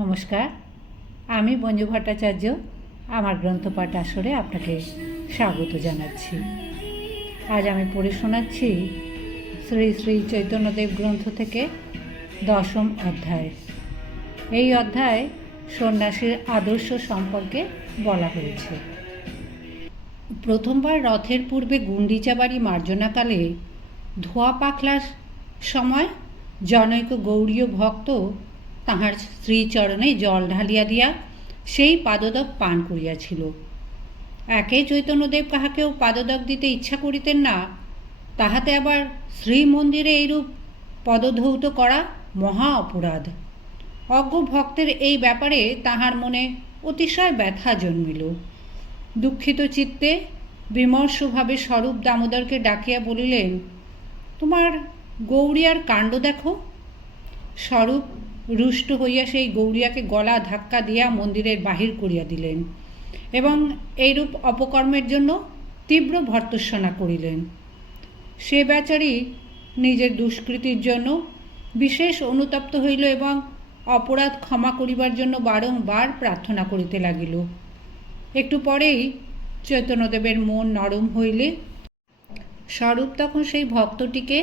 নমস্কার, আমি বঞ্জু ভট্টাচার্য। আমার গ্রন্থপাঠ আসরে আপনাকে স্বাগত জানাচ্ছি। আজ আমি পড়ে শোনাচ্ছি শ্রী শ্রী চৈতন্যদেব গ্রন্থ থেকে 10ম অধ্যায়। এই অধ্যায় সন্ন্যাসীর আদর্শ সম্পর্কে বলা হয়েছে। প্রথমবার রথের পূর্বে গুন্ডিচা বাড়ি মার্জনাকালে ধোয়া পাখলার সময় জনৈক গৌড়ীয় ভক্ত তাহার শ্রীচরণে জল ঢালিয়া দিয়া সেই পাদদক পান করিয়াছিল। একে চৈতন্যদেব কাহাকেও পাদদক দিতে ইচ্ছা করিতেন না, তাহাতে আবার শ্রীমন্দিরে এইরূপ পদধৌত করা মহা অপরাধ। অজ্ঞ ভক্তের এই ব্যাপারে তাহার মনে অতিশয় ব্যথা জন্মিল। দুঃখিত চিত্তে বিমর্ষভাবে স্বরূপ দামোদরকে ডাকিয়া বলিলেন, তোমার গৌরিয়ার কাণ্ড দেখো। স্বরূপ রুষ্ট হইয়া সেই গৌরিয়াকে গলা ধাক্কা দিয়া মন্দিরের বাহির করিয়া দিলেন এবং এইরূপ অপকর্মের জন্য তীব্র ভর্ৎসনা করিলেন। সে বেচারি নিজের দুষ্কৃতির জন্য বিশেষ অনুতপ্ত হইল এবং অপরাধ ক্ষমা করিবার জন্য বারংবার প্রার্থনা করিতে লাগিল। একটু পরেই চৈতন্যদেবের মন নরম হইলে স্বরূপ তখন সেই ভক্তটিকে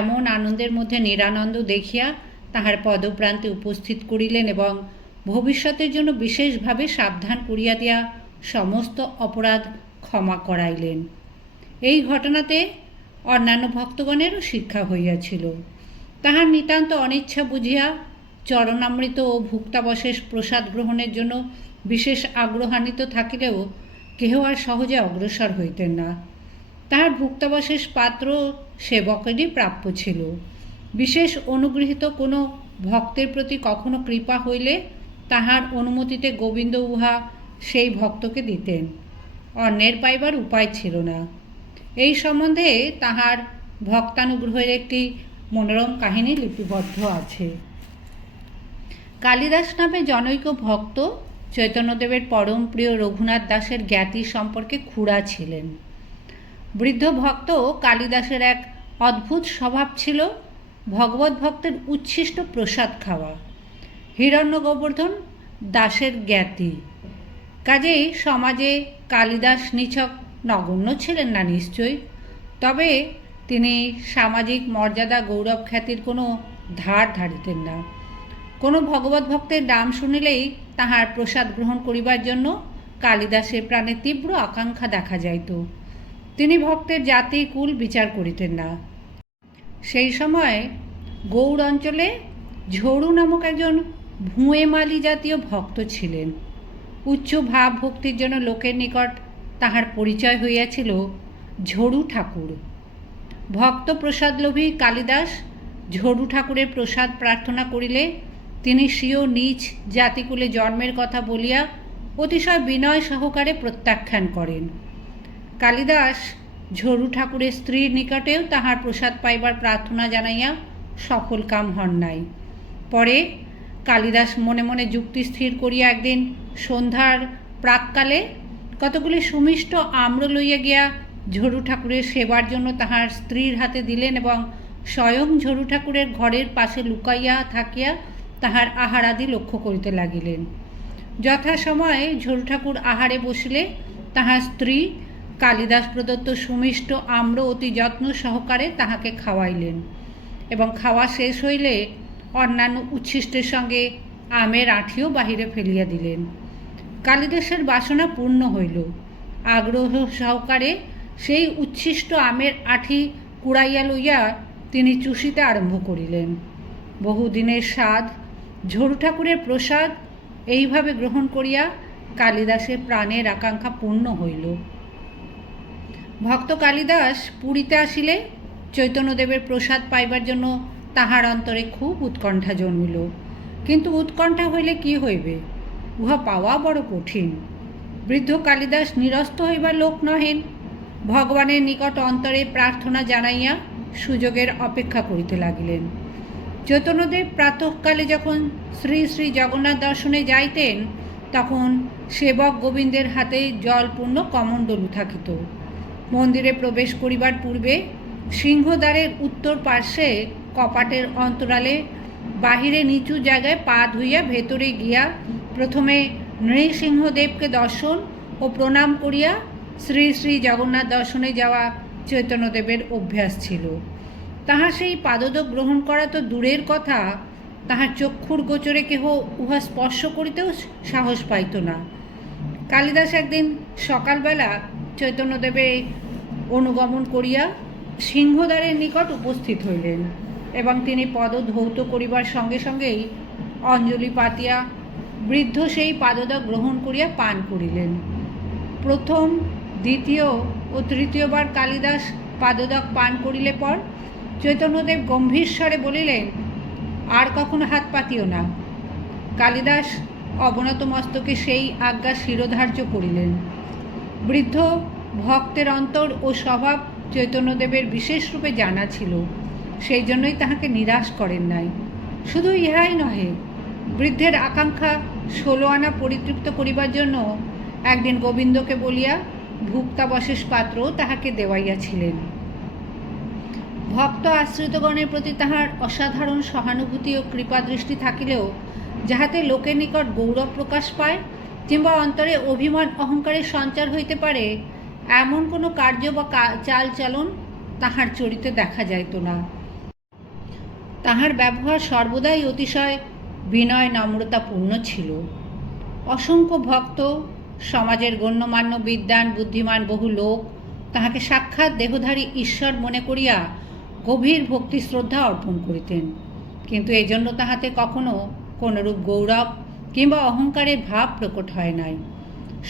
এমন আনন্দের মধ্যে নিরানন্দ দেখিয়া তাহার পদপ্রান্তে উপস্থিত করিলেন এবং ভবিষ্যতের জন্য বিশেষভাবে সাবধান করিয়া দিয়া সমস্ত অপরাধ ক্ষমা করাইলেন। এই ঘটনাতে অন্যান্য ভক্তগণেরও শিক্ষা হইয়াছিল। তাহার নিতান্ত অনিচ্ছা বুঝিয়া চরণামৃত ও ভুক্তাবশেষ প্রসাদ গ্রহণের জন্য বিশেষ আগ্রহান্বিত থাকিলেও কেহ আর সহজে অগ্রসর হইতেন না। তাহার ভুক্তাবশেষ পাত্র সেবকেরই প্রাপ্য ছিল। বিশেষ অনুগৃহীত কোনো ভক্তের প্রতি কখনো কৃপা হইলে তাহার অনুমতিতে গোবিন্দ উহা সেই ভক্তকে দিতেন। অন্যের পাইবার উপায় ছিল না। এই সম্বন্ধে তাহার ভক্তানুগ্রহের একটি মনোরম কাহিনী লিপিবদ্ধ আছে। কালিদাস নামে জনৈক ভক্ত চৈতন্যদেবের পরম প্রিয় রঘুনাথ দাসের জ্ঞাতি সম্পর্কে খুড়া ছিলেন। বৃদ্ধ ভক্ত কালিদাসের এক অদ্ভুত স্বভাব ছিল ভগবত ভক্তের উচ্ছিষ্ট প্রসাদ খাওয়া। হিরণ্য গোবর্ধন দাসের জ্ঞাতি, কাজেই সমাজে কালিদাস নিছক নগণ্য ছিলেন না নিশ্চয়ই, তবে তিনি সামাজিক মর্যাদা গৌরব খ্যাতির কোনো ধার ধারিতেন না। কোনো ভগবত ভক্তের নাম শুনিলেই তাহার প্রসাদ গ্রহণ করিবার জন্য কালিদাসের প্রাণে তীব্র আকাঙ্ক্ষা দেখা যাইত। তিনি ভক্তের জাতি কুল বিচার করিতেন না। সেই সময় গৌড় অঞ্চলে ঝড়ু নামক একজন ভুঁয়েমালি জাতীয় ভক্ত ছিলেন। উচ্চ ভাব ভক্তির জন্য লোকের নিকট তাহার পরিচয় হইয়াছিল ঝড়ু ঠাকুর। ভক্ত প্রসাদলোভী কালিদাস ঝড়ু ঠাকুরের প্রসাদ প্রার্থনা করিলে তিনি স্বীয় নিজ জাতিকুলে জন্মের কথা বলিয়া অতিশয় বিনয় সহকারে প্রত্যাখ্যান করেন। কালিদাস ঝড়ু ঠাকুরের স্ত্রীর নিকটেও তাহার প্রসাদ পাইবার প্রার্থনা জানাইয়া সফল কাম হন নাই। পরে কালিদাস মনে মনে যুক্তি স্থির করিয়া একদিন সন্ধ্যার প্রাককালে কতগুলি সুমিষ্ট আম্র লইয়া গিয়া ঝড়ু ঠাকুরের সেবার জন্য তাহার স্ত্রীর হাতে দিলেন এবং স্বয়ং ঝড়ু ঠাকুরের ঘরের পাশে লুকাইয়া থাকিয়া তাহার আহারাদি লক্ষ্য করিতে লাগিলেন। যথাসময়ে ঝড়ু ঠাকুর আহারে বসিলে তাহার স্ত্রী কালিদাস প্রদত্ত সুমিষ্ট আম্র অতি যত্ন সহকারে তাহাকে খাওয়াইলেন এবং খাওয়া শেষ হইলে অন্যান্য উচ্ছিষ্টের সঙ্গে আমের আঁঠিও বাহিরে ফেলিয়া দিলেন। কালিদাসের বাসনা পূর্ণ হইল। আগ্রহ সহকারে সেই উচ্ছিষ্ট আমের আঁঠি কুড়াইয়া লইয়া তিনি চুষিতে আরম্ভ করিলেন। বহুদিনের স্বাদ ঝড়ু ঠাকুরের প্রসাদ এইভাবে গ্রহণ করিয়া কালিদাসের প্রাণের আকাঙ্ক্ষা পূর্ণ হইল। ভক্ত কালিদাস পুরীতে আসিলে চৈতন্যদেবের প্রসাদ পাইবার জন্য তাহার অন্তরে খুব উৎকণ্ঠা জন্মিল। কিন্তু উৎকণ্ঠা হইলে কি হইবে, উহা পাওয়া বড় কঠিন। বৃদ্ধ কালিদাস নিরস্ত হইবার লোক নহেন। ভগবানের নিকট অন্তরে প্রার্থনা জানাইয়া সুযোগের অপেক্ষা করিতে লাগিলেন। চৈতন্যদেব প্রাতঃকালে যখন শ্রী শ্রী জগন্নাথ দর্শনে যাইতেন তখন সেবক গোবিন্দের হাতে জলপূর্ণ কমণ্ডলু থাকিত। মন্দিরে প্রবেশ করিবার পূর্বে সিংহদ্বারের উত্তর পার্শ্বে কপাটের অন্তরালে বাহিরে নিচু জায়গায় পা ধুইয়া ভেতরে গিয়া প্রথমে নৃসিংহদেবকে দর্শন ও প্রণাম করিয়া শ্রী শ্রী জগন্নাথ দর্শনে যাওয়া চৈতন্যদেবের অভ্যাস ছিল। তাহার সেই পাদদেব গ্রহণ করা তো দূরের কথা, তাহার চক্ষুর গোচরে কেহ উহা স্পর্শ করিতেও সাহস পাইত না। কালিদাস একদিন সকালবেলা চৈতন্যদেবের অনুগমন করিয়া সিংহদ্বারের নিকট উপস্থিত হইলেন এবং তিনি পদ ধৌত করিবার সঙ্গে সঙ্গেই অঞ্জলি পাতিয়া বৃদ্ধ সেই পাদদক গ্রহণ করিয়া পান করিলেন। প্রথম, দ্বিতীয় ও তৃতীয়বার কালিদাস পাদদক পান করিলে পর চৈতন্যদেব গম্ভীর স্বরে বলিলেন, আর কখনো হাত পাতিও না। কালিদাস অবনত মস্তকে সেই আজ্ঞা শিরোধার্য করিলেন। বৃদ্ধ ভক্তের অন্তর ও স্বভাব চৈতন্যদেবের বিশেষ রূপে জানা ছিল, সেই জন্যই তাহাকে নিরাশ করেন নাই। শুধু ইহাই নহে, বৃদ্ধের আকাঙ্ক্ষা 16 আনা পরিতৃপ্ত করিবার জন্য একদিন গোবিন্দকে বলিয়া ভুক্তাবশেষ পাত্র তাহাকে দেওয়াইয়াছিলেন। ভক্ত আশ্রিতগণের প্রতি তাহার অসাধারণ সহানুভূতি ও কৃপাদৃষ্টি থাকিলেও যাহাতে লোকের নিকট গৌরব প্রকাশ পায় কিংবা অন্তরে অভিমান অহংকারের সঞ্চার হইতে পারে, এমন কোনো কার্য বা চালচলন তাহার চরিত্রে দেখা যাইত না। তাহার ব্যবহার সর্বদাই অতিশয় বিনয় নম্রতাপূর্ণ ছিল। অসংখ্য ভক্ত, সমাজের গণ্যমান্য বিদ্বান বুদ্ধিমান বহু লোক তাহাকে সাক্ষাৎ দেহধারী ঈশ্বর মনে করিয়া গভীর ভক্তি শ্রদ্ধা অর্পণ করিতেন, কিন্তু এজন্য তাহাতে কখনো কোনরূপ গৌরব কিংবা অহংকারের ভাব প্রকট হয় নাই।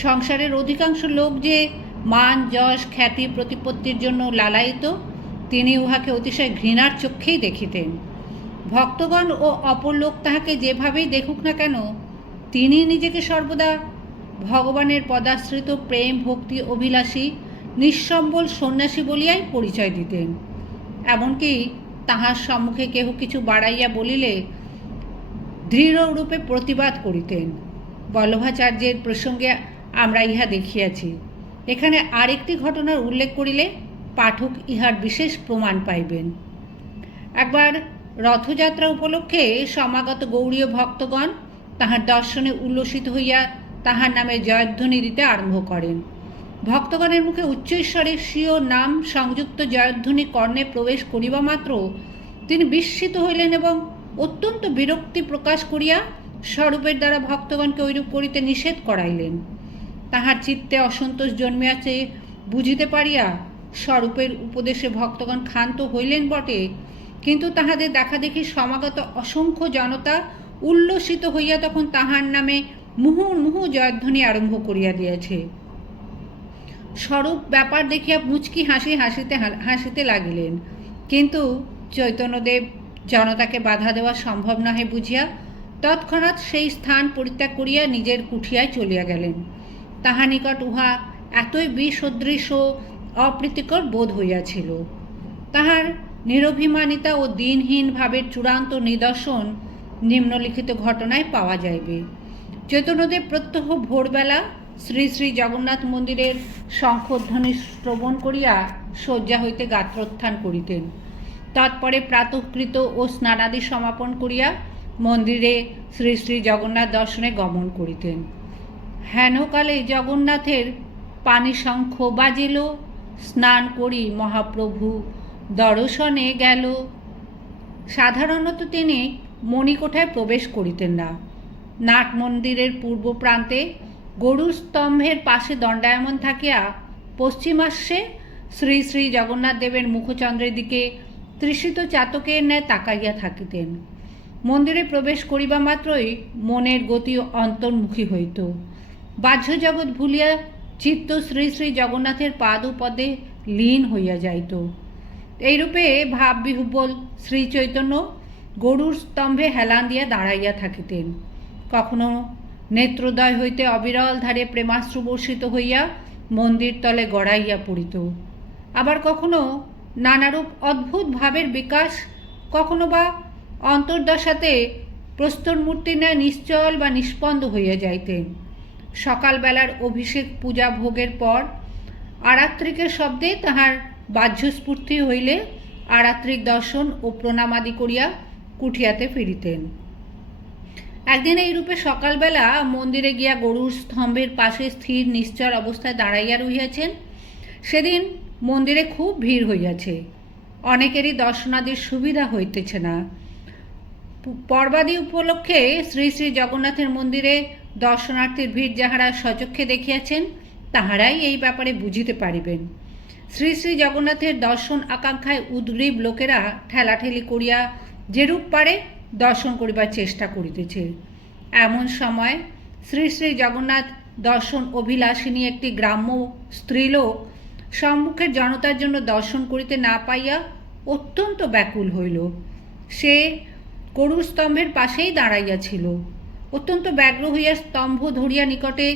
সংসারের অধিকাংশ লোক যে মান যশ খ্যাতি প্রতিপত্তির জন্য লালায়িত, তিনি উহাকে অতিশয় ঘৃণার চক্ষেই দেখিতেন। ভক্তগণ ও অপর লোক তাহাকে যেভাবেই দেখুক না কেন, তিনি নিজেকে সর্বদা ভগবানের পদাশ্রিত প্রেম ভক্তি অভিলাষী নিঃসম্বল সন্ন্যাসী বলিয়াই পরিচয় দিতেন। এমনকি তাহার সম্মুখে কেহ কিছু বাড়াইয়া বলিলে দৃঢ়রূপে প্রতিবাদ করিতেন। বল্লভাচার্যের প্রসঙ্গে আমরা ইহা দেখিয়াছি। এখানে আরেকটি ঘটনার উল্লেখ করিলে পাঠক ইহার বিশেষ প্রমাণ পাইবেন। একবার রথযাত্রা উপলক্ষে সমাগত গৌড়ীয় ভক্তগণ তাহার দর্শনে উল্লসিত হইয়া তাহার নামে জয়ধ্বনি দিতে আরম্ভ করেন। ভক্তগণের মুখে উচ্চৈঃস্বরে স্বীয় নাম সংযুক্ত জয়ধ্বনি কর্ণে প্রবেশ করিবা মাত্র তিনি বিস্মিত হইলেন এবং অত্যন্ত বিরক্তি প্রকাশ করিয়া স্বরূপের দ্বারা ভক্তগণকে ঐরূপ করিতে নিষেধ করাইলেন। তাহার চিত্তে অসন্তোষ জন্মিয়াছে বুঝিতে পারিয়া স্বরূপের উপদেশে ভক্তগণ ক্ষান্ত হইলেন বটে, কিন্তু তাহাদের দেখাদেখি সমাগত অসংখ্য জনতা উল্লসিত হইয়া তখন তাহার নামে মুহুর্মুহু জয়ধ্বনি আরম্ভ করিয়া দিয়াছে। স্বরূপ ব্যাপার দেখিয়া মুচকি হাসিতে লাগিলেন, কিন্তু চৈতন্যদেব জনতাকে বাধা দেওয়া সম্ভব নহে বুঝিয়া তৎক্ষণাৎ সেই স্থান পরিত্যাগ করিয়া নিজের কুঠিয়ায় চলিয়া গেলেন। তাহার নিকট উহা এতই বিসদৃশ ও অপ্রীতিকর বোধ হইয়াছিল। তাহার নিরভিমানিতা ও দিনহীন ভাবের চূড়ান্ত নিদর্শন নিম্নলিখিত ঘটনায় পাওয়া যাইবে। চৈতন্যদেব প্রত্যহ ভোরবেলা শ্রী শ্রী জগন্নাথ মন্দিরের শঙ্খধ্বনি শ্রবণ করিয়া শয্যা হইতে গাত্রোত্থান করিতেন। তৎপরে প্রাতঃকৃত ও স্নানাদি সমাপন করিয়া মন্দিরে শ্রী শ্রী জগন্নাথ দর্শনে গমন করিতেন। হেনকালে জগন্নাথের পানি শঙ্খ বাজিল, স্নান করি মহাপ্রভু দর্শনে গেল। সাধারণত তিনি মণিকোঠায় প্রবেশ করিতেন না। নাট মন্দিরের পূর্ব প্রান্তে গরুর স্তম্ভের পাশে দণ্ডায়মান থাকিয়া পশ্চিমাস্যে শ্রী শ্রী জগন্নাথ দেবের মুখচন্দ্রের দিকে তৃষিত চাতকের ন্যায় তাকাইয়া থাকিতেন। মন্দিরে প্রবেশ করিবা মাত্রই মনের গতি অন্তর্মুখী হইত। বাহ্য জগৎ ভুলিয়া চিত্ত শ্রী শ্রী জগন্নাথের পাদপদে লীন হইয়া যাইত। এইরূপে ভাববিহ্বল শ্রী চৈতন্য গরুর স্তম্ভে হেলান দিয়া দাঁড়াইয়া থাকিতেন। কখনো নেত্রোদয় হইতে অবিরল ধারে প্রেমাশ্রু বর্ষিত হইয়া মন্দির তলে গড়াইয়া পড়িত। আবার কখনো নানারূপ অদ্ভুত ভাবের বিকাশ, কখনো বা অন্তর্দশাতে প্রস্তর মূর্তির ন্যায় নিশ্চল বা নিষ্পন্দ হইয়া যাইতেন। সকালবেলার অভিষেক পূজা ভোগের পর আরাত্রিকের শব্দে তাহার বাহ্যস্ফূর্তি হইলে আরাত্রিক দর্শন ও প্রণামাদি করিয়া কুঠিয়াতে ফিরিতেন। একদিন এইরূপে সকালবেলা মন্দিরে গিয়া গরুর স্তম্ভের পাশে স্থির নিশ্চল অবস্থায় দাঁড়াইয়া রহিয়াছেন। সেদিন মন্দিরে খুব ভিড় হইয়াছে, অনেকেরই দর্শনাদির সুবিধা হইতেছে না। পর্বাদি উপলক্ষে শ্রী শ্রী জগন্নাথের মন্দিরে দর্শনার্থীর ভিড় যাহারা স্বচক্ষে দেখিয়াছেন তাহারাই এই ব্যাপারে বুঝিতে পারিবেন। শ্রী শ্রী জগন্নাথের দর্শন আকাঙ্ক্ষায় উদ্গ্রীব লোকেরা ঠেলাঠেলি করিয়া যেরূপ পারে দর্শন করিবার চেষ্টা করিতেছে। এমন সময় শ্রী শ্রী জগন্নাথ দর্শন অভিলাষিনী একটি গ্রাম্য স্ত্রীলোক সম্মুখের জনতার জন্য দর্শন করিতে না পাইয়া অত্যন্ত ব্যাকুল হইল। সে গরুর স্তম্ভের পাশেই দাঁড়াইয়াছিল। অত্যন্ত ব্যগ্র হইয়া স্তম্ভ ধরিয়া নিকটে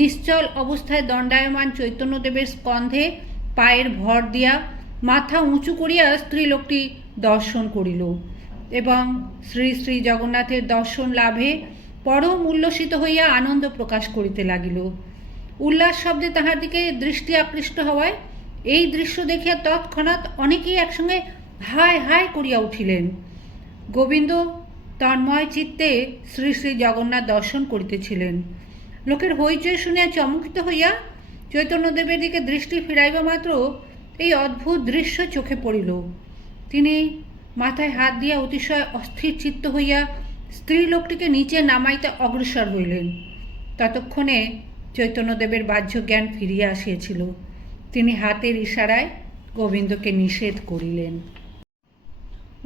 নিশ্চল অবস্থায় দণ্ডায়মান চৈতন্যদেবের স্কন্ধে পায়ের ভর দিয়া মাথা উঁচু করিয়া স্ত্রীলোকটি দর্শন করিল এবং শ্রী শ্রী জগন্নাথের দর্শন লাভে পরম উল্লসিত হইয়া আনন্দ প্রকাশ করিতে লাগিল। উল্লাস শব্দে তাহার দিকে দৃষ্টি আকৃষ্ট হওয়ায় এই দৃশ্য দেখিয়া তৎক্ষণাৎ অনেকেই একসঙ্গে হায় হায় করিয়া উঠিলেন। গোবিন্দ তন্ময় চিত্তে শ্রী শ্রী জগন্নাথ দর্শন করিতেছিলেন। লোকের হইচই শুনিয়া চমকিত হইয়া চৈতন্যদেবের দিকে দৃষ্টি ফিরাইবা মাত্র এই অদ্ভুত দৃশ্য চোখে পড়িল। তিনি মাথায় হাত দিয়া অতিশয় অস্থির চিত্ত হইয়া স্ত্রীলোকটিকে নিচে নামাইতে অগ্রসর হইলেন। ততক্ষণে চৈতন্যদেবের বাহ্য জ্ঞান ফিরিয়া আসিয়াছিল। তিনি হাতের ইশারায় গোবিন্দকে নিষেধ করিলেন।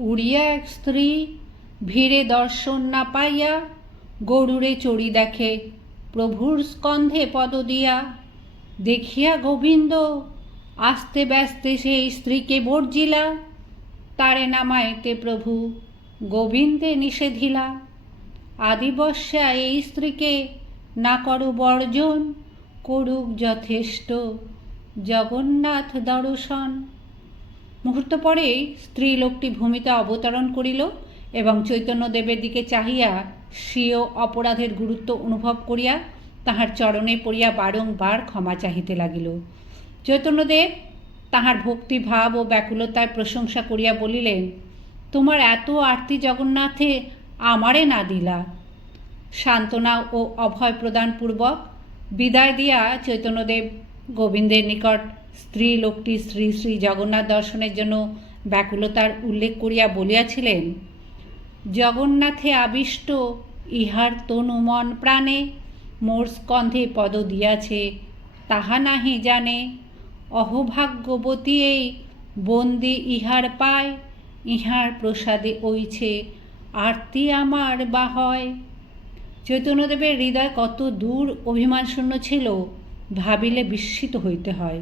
উড়িয়া এক স্ত্রী ভিড়ে দর্শন না পাইয়া গরুরে চড়ি দেখে প্রভুর স্কন্ধে পদ দিয়া। দেখিয়া গোবিন্দ আস্তে ব্যস্তে সেই স্ত্রীকে বর্জিলা। তারে নামাইতে প্রভু গোবিন্দে নিষেধিলা। আদিবশ্যা এই স্ত্রীকে না করো বর্জন, করুক যথেষ্ট জগন্নাথ দর্শন। মুহূর্ত পরেই স্ত্রীলোকটি ভূমিতে অবতরণ করিল এবং চৈতন্যদেবের দিকে চাহিয়া স্বীয় অপরাধের গুরুত্ব অনুভব করিয়া তাহার চরণে পড়িয়া বারংবার ক্ষমা চাহিতে লাগিল। চৈতন্যদেব তাহার ভক্তিভাব ও ব্যাকুলতায় প্রশংসা করিয়া বলিলেন, তোমার এত আরতি জগন্নাথে আমারে না দিলা। সান্ত্বনা ও অভয় প্রদানপূর্বক বিদায় দিয়া চৈতন্যদেব গোবিন্দের নিকট স্ত্রী লোকটি শ্রী শ্রী জগন্নাথ দর্শনের জন্য ব্যাকুলতার উল্লেখ করিয়া বলিয়াছিলেন, জগন্নাথে আবিষ্ট ইহার তনু মন প্রাণে মোর স্কন্ধে পদ দিয়াছে তাহা নাহি জানে। অহোভাগ্যবতী এই বন্দি ইহার পায়, ইহার প্রসাদে ওইছে আরতি আমার বা হয়। চৈতন্যদেবের হৃদয় কত দূর অভিমানশূন্য ছিল ভাবিলে বিস্মিত হইতে হয়।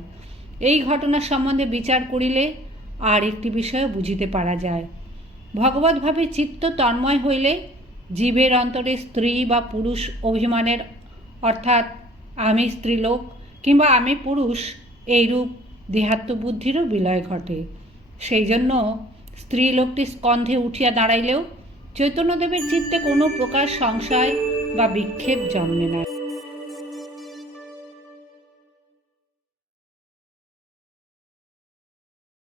এই ঘটনা সম্বন্ধে বিচার করিলে আর একটি বিষয় বুঝিতে পারা যায়। ভগবৎভাবে চিত্ত তন্ময় হইলে জীবের অন্তরে স্ত্রী বা পুরুষ অভিমানের অর্থাৎ আমি স্ত্রীলোক কিংবা আমি পুরুষ এইরূপ দেহাত্মবুদ্ধিরও বিলয় ঘটে। সেই জন্য স্ত্রীলোকটি স্কন্ধে উঠিয়া দাঁড়াইলেও চৈতন্যদেবের চিত্তে কোনো প্রকার সংশয় বা বিক্ষেপ জন্মে না।